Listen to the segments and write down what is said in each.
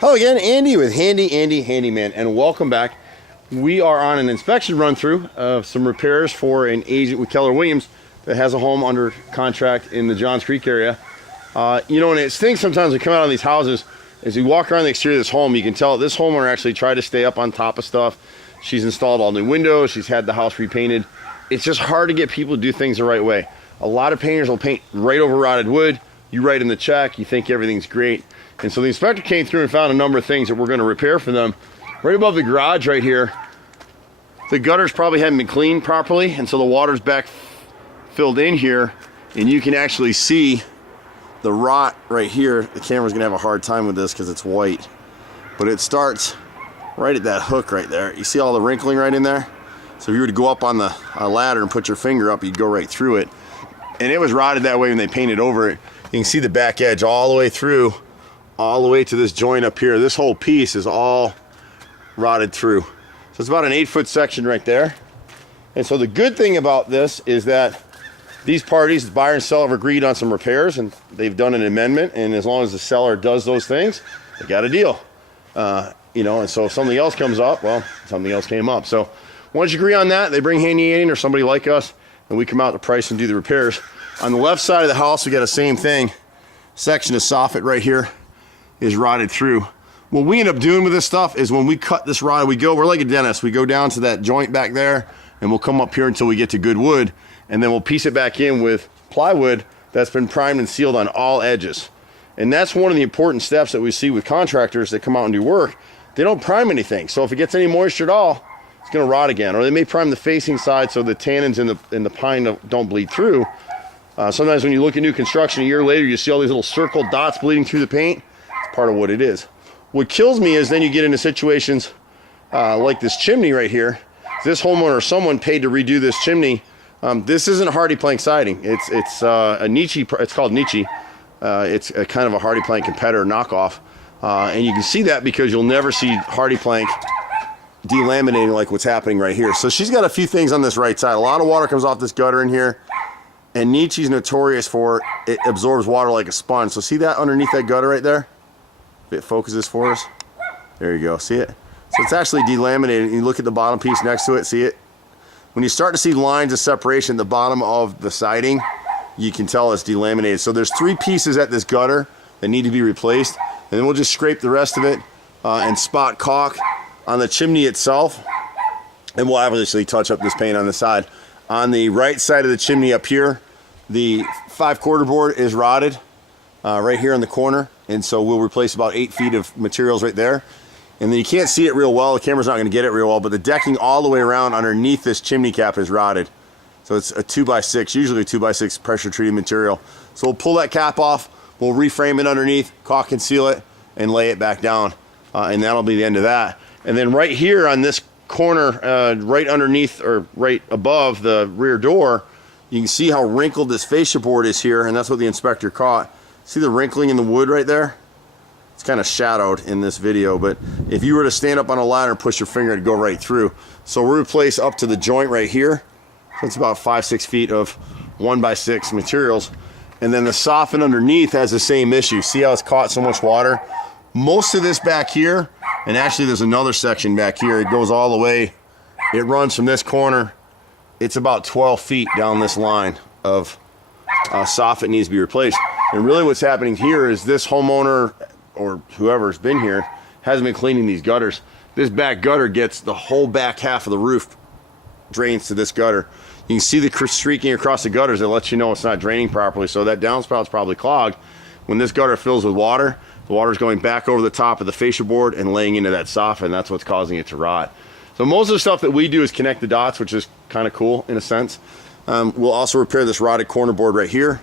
Hello again, Andy with Handy Andy Handyman, and welcome back. We are on an inspection run through of some repairs for an agent with Keller Williams that has a home under contract in the Johns Creek area. You know, and it stinks sometimes we come out on these houses. As you walk around the exterior of this home, you can tell this homeowner actually tried to stay up on top of stuff. She's installed all new windows. She's had the house repainted. It's just hard to get people to do things the right way. A lot of painters will paint right over rotted wood. You write in the check, you think everything's great. And so the inspector came through and found a number of things that we're going to repair for them. Right above the garage right here, the gutters probably haven't been cleaned properly, and so the water's back filled in here, and you can actually see the rot right here. The camera's going to have a hard time with this because it's white, but it starts right at that hook right there. You see all the wrinkling right in there? So if you were to go up on the ladder and put your finger up, you'd go right through it. And it was rotted that way when they painted over it. You can see the back edge all the way through, all the way to this joint up here. This whole piece is all rotted through. So it's about an 8-foot section right there. And so the good thing about this is that these parties, the buyer and seller, have agreed on some repairs, and they've done an amendment, and as long as the seller does those things, they got a deal. You know, and so if something else comes up, well, something else came up. So once you agree on that, they bring Handy in or somebody like us, and we come out to price and do the repairs. On the left side of the house, we got the same thing. Section of soffit right here is rotted through. What we end up doing with this stuff is when we cut this rod, we're like a dentist. We go down to that joint back there, and we'll come up here until we get to good wood, and then we'll piece it back in with plywood that's been primed and sealed on all edges. And that's one of the important steps that we see with contractors that come out and do work. They don't prime anything, so if it gets any moisture at all, it's going to rot again. Or they may prime the facing side so the tannins in the pine don't bleed through. Sometimes when you look at new construction a year later, you see all these little circle dots bleeding through the paint. It's part of what it is. What kills me is then you get into situations like this chimney right here. This homeowner or someone paid to redo this chimney. This isn't Hardy Plank siding. It's a Nietzsche. It's called Nietzsche. It's a kind of a Hardy Plank competitor knockoff. And you can see that because you'll never see Hardy Plank delaminating like what's happening right here. So she's got a few things on this right side. A lot of water comes off this gutter in here. And Nietzsche's notorious for it absorbs water like a sponge. So see that underneath that gutter right there? If it focuses for us. There you go, see it? So it's actually delaminated. You look at the bottom piece next to it, see it? When you start to see lines of separation at the bottom of the siding, you can tell it's delaminated. So there's 3 pieces at this gutter that need to be replaced. And then we'll just scrape the rest of it and spot caulk on the chimney itself. And we'll obviously touch up this paint on the side. On the right side of the chimney up here, the 5/4 board is rotted right here in the corner, and so we'll replace about 8 feet of materials right there. And then you can't see it real well, the camera's not going to get it real well, but the decking all the way around underneath this chimney cap is rotted. So it's a 2x6, usually a 2x6 pressure treated material. So we'll pull that cap off, we'll reframe it underneath, caulk and seal it, and lay it back down, and that'll be the end of that. And then right here on this corner, right underneath or right above the rear door, you can see how wrinkled this fascia board is here, and that's what the inspector caught. See the wrinkling in the wood right there? It's kind of shadowed in this video, but if you were to stand up on a ladder and push your finger, it'd go right through. So we'll replace up to the joint right here. So it's about 5-6 feet of 1x6 materials. And then the soffit underneath has the same issue. See how it's caught so much water? Most of this back here, and actually there's another section back here, it goes all the way, it runs from this corner, it's about 12 feet down this line of soffit needs to be replaced. And really what's happening here is this homeowner or whoever's been here hasn't been cleaning these gutters. This back gutter gets the whole back half of the roof drains to this gutter. You can see the streaking across the gutters that lets you know it's not draining properly. So that downspout's probably clogged. When this gutter fills with water, the water's going back over the top of the fascia board and laying into that soffit, and that's what's causing it to rot. So most of the stuff that we do is connect the dots, which is kind of cool in a sense. We'll also repair this rotted corner board right here,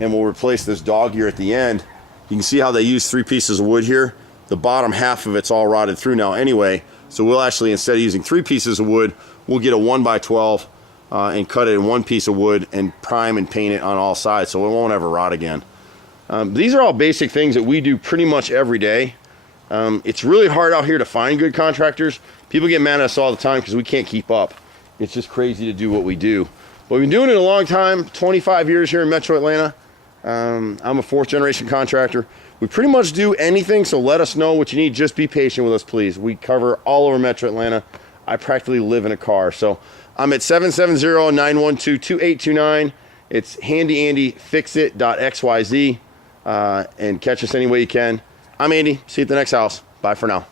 and we'll replace this dog ear at the end. You can see how they use 3 pieces of wood here. The bottom half of it's all rotted through now anyway, so we'll actually, instead of using 3 pieces of wood, we'll get a 1x12 and cut it in 1 piece of wood and prime and paint it on all sides so it won't ever rot again. These are all basic things that we do pretty much every day. It's really hard out here to find good contractors. People get mad at us all the time because we can't keep up. It's just crazy to do what we do. But we've been doing it a long time, 25 years here in Metro Atlanta. I'm a 4th generation contractor. We pretty much do anything, so let us know what you need. Just be patient with us, please. We cover all over Metro Atlanta. I practically live in a car. So I'm at 770-912-2829. It's HandyANDYFixit.xyz. And catch us any way you can. I'm Andy. See you at the next house. Bye for now.